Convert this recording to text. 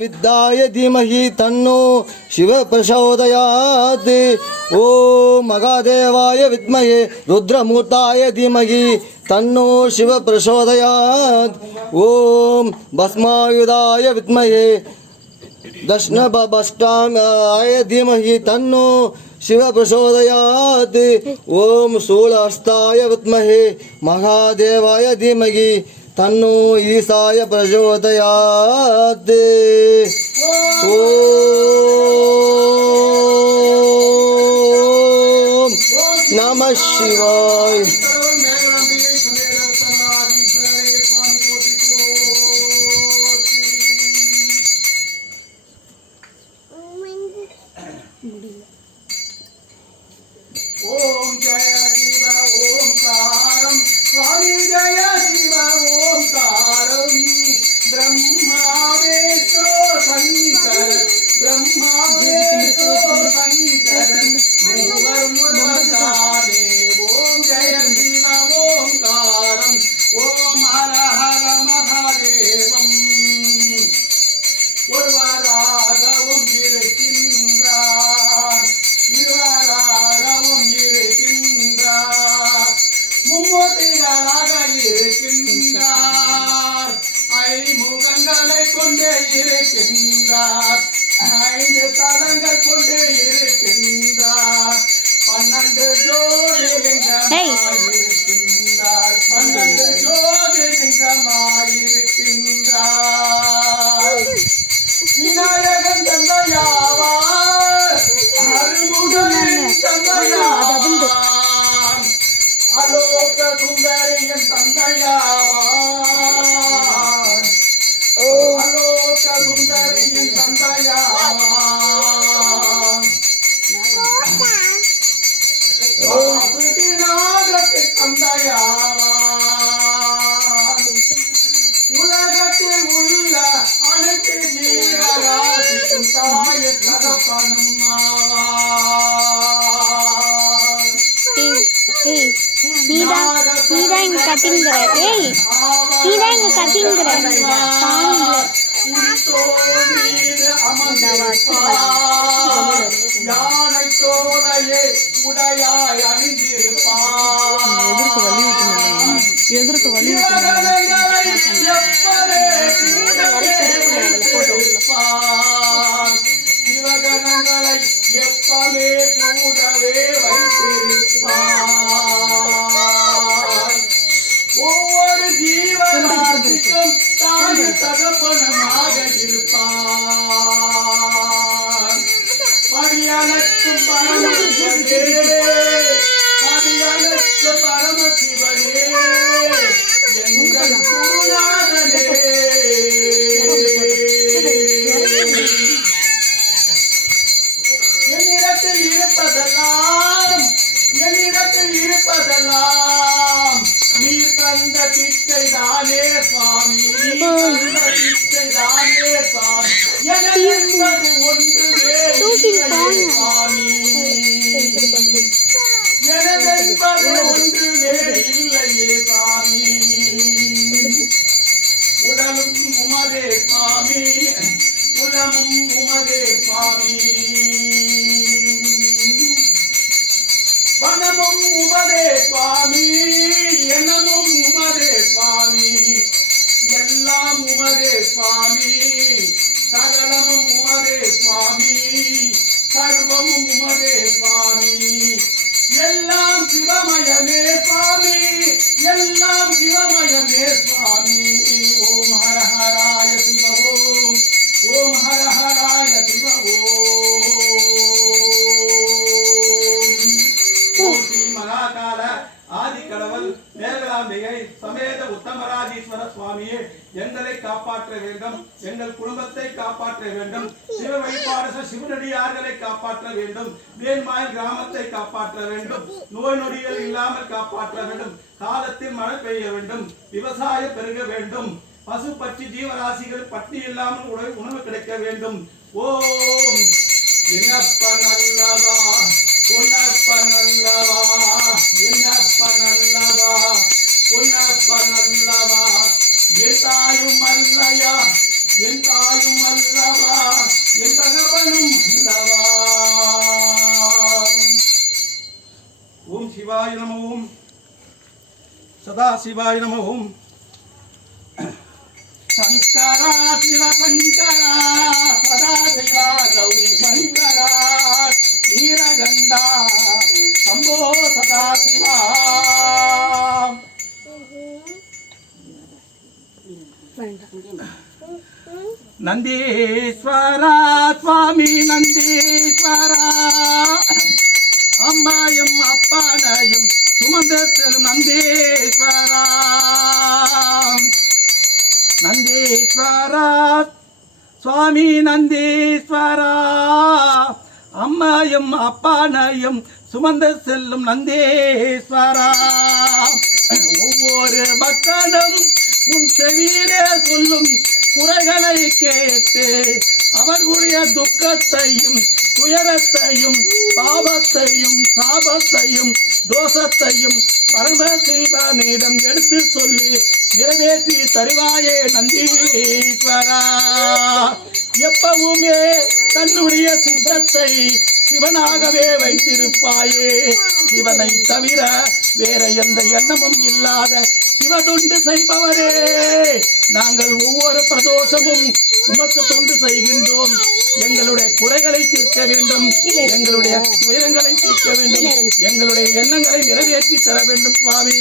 विद्याय धीमहि तन्नो शिव प्रचोदयात्। ओम महादेवाय विद्महे रुद्रमूर्ताय धीमहि तन्नो शिव प्रचोदयात्। ओम भस्मायुधाय विद्महे दशनभष्टाय धीमहि तन्नो शिव प्रचोदयात्। ओम शूलहस्ताय विद्महे महादेवाय धीमहि तन्नो ईशाय प्रचोदयात्। ओम नमः शिवाय। ओम जय शिव ओंकारम स्वामी जय शिव ओंकारम ब्रह्मा विष्णु शंकर ब्रह्मा विष्णु शंकर मूवर मुरवतारे। ओम जय शिव ओंकारम ओम हर हर महादेवम ஒருவராகவும் இருக்கின்றார் இருவராகவும் இருக்கின்றார் மும்மூர்த்திகளாக இருக்கின்றார் ஐமுகங்களை கொண்டே இருக்கின்றார் ஐந்து தலங்கள் கொண்டே இருக்கின்றார் 12 ஜோதிலிங்கமாயிருக்கின்றார் 12 ஜோதிலிங்கமாயிருக்கின்றார் விநாயகன் தந்தையாவார் அருமுகனின் தந்தையாவார் அலோக சுந்தரியின் தந்தையாவார் அலோக சுந்தரியின் தந்தையாவார் நாகத்தின் தந்தையாவார் உலகத்தில் உள்ள அனைத்து ஜீவராசிக்கும் தாய தகப்பனும் ஆவார். நீதான் இங்க கத்திங்கிற நீதான் இங்க கத்திங்கிற யானை தோலையே உடையாய் அணிந்திருப்பார். எதிர்க்க வழி சிவகணங்களை எப்பவே கூடவே வைத்திருப்பார். ஒவ்வொரு ஜீவராசிக்கும் தாய் தகப்பனமாக இருப்பார். படியனைக்கும் பரமசிவனே படியனைக்கும் பரமசிவனே எங்கள் குருநாதனே. என்னிடத்தில் இருப்பதெல்லாம் நீர் தந்த பிச்சை தானே சுவாமி நீர் தந்த பிச்சை தானே சுவாமி எனது ஒன்றுமே இல்லையே சுவாமி எனதென்பது ஒன்றுமே இல்லையே சுவாமி. உடலும் உமதே சுவாமி உலமும் உமதே சுவாமி வனமும் உமதே சுவாமி எனமும் உமதே சுவாமி எல்லாம் உமதே சுவாமி சகலமும் உமதே சுவாமி சர்வமும் உமதே சுவாமி எல்லாம் சிவமயமே சுவாமி எல்லாம் சிவமயமே சுவாமி. ஓம் ஹர ஹராய சிவ ஓம் ஹர ஹராய சிவ ஓம் ஸ்ரீ மகாகால ஆதிக்கடவுள் மேகலாம்பிகை சமேத உத்தமராஜீஸ்வர சுவாமியே எங்களை காப்பாற்ற வேண்டும் எங்கள் குடும்பத்தை காப்பாற்ற வேண்டும் சிவ வழிபாடு சிவனடியார்களை காப்பாற்ற வேண்டும் வேன்மாயல் கிராமத்தை காப்பாற்ற வேண்டும் நோய் நொடிகள் இல்லாமல் காப்பாற்ற வேண்டும் காலத்தில் மழை பெய்ய வேண்டும் விவசாயம் பெருக வேண்டும் பசு பட்சி ஜீவராசிகள் பட்டி இல்லாமல் உணவு கிடைக்க வேண்டும். ஓம் என்னப்ப நல்லவா பொன்னப்ப நல்லவா என்னப்ப நல்லவா பொன்னப்ப நல்லவா என் தாயும் அல்லையா என் தாயும் அல்லவா சதாசிவாய நம ஓம் சங்கரா சிவ சங்கரா சதாசிவா கௌரி சங்கரா நீலகண்டா சம்போ சதாசிவா நந்தீஸ்வரா சுவாமி நந்தீஸ்வரா அம்மாயும் அப்பானையும் சுமந்த செல்லும் நந்தீஸ்வரா நந்தீஸ்வரா சுவாமி நந்தீஸ்வரா அம்மாயும் அப்பானையும் சுமந்த செல்லும் நந்தீஸ்வரா ஒவ்வொரு பக்தனும் உன் செவியிலே சொல்லும் குறைகளை கேட்டு அவர்களுடைய துக்கத்தையும் துயரத்தையும் பாவத்தையும் சாபத்தையும் தோஷத்தையும் பரமசிவனிடம் எடுத்து சொல்லி நிறைவேற்றி தருவாயே நந்தீஸ்வரா எப்பவுமே தன்னுடைய சித்தத்தை சிவனாகவே வைத்திருப்பாயே சிவனை தவிர வேற எந்த எண்ணமும் இல்லாத சிவதொண்டு செய்பவரே நாங்கள் ஒவ்வொரு பிரதோஷமும் உமக்கு தொண்டு செய்கின்றோம் எங்களுடைய குறைகளை தீர்க்க வேண்டும் எங்களுடைய துயரங்களை தீர்க்க வேண்டும் எங்களுடைய எண்ணங்களை நிறைவேற்றி தர வேண்டும் சுவாமி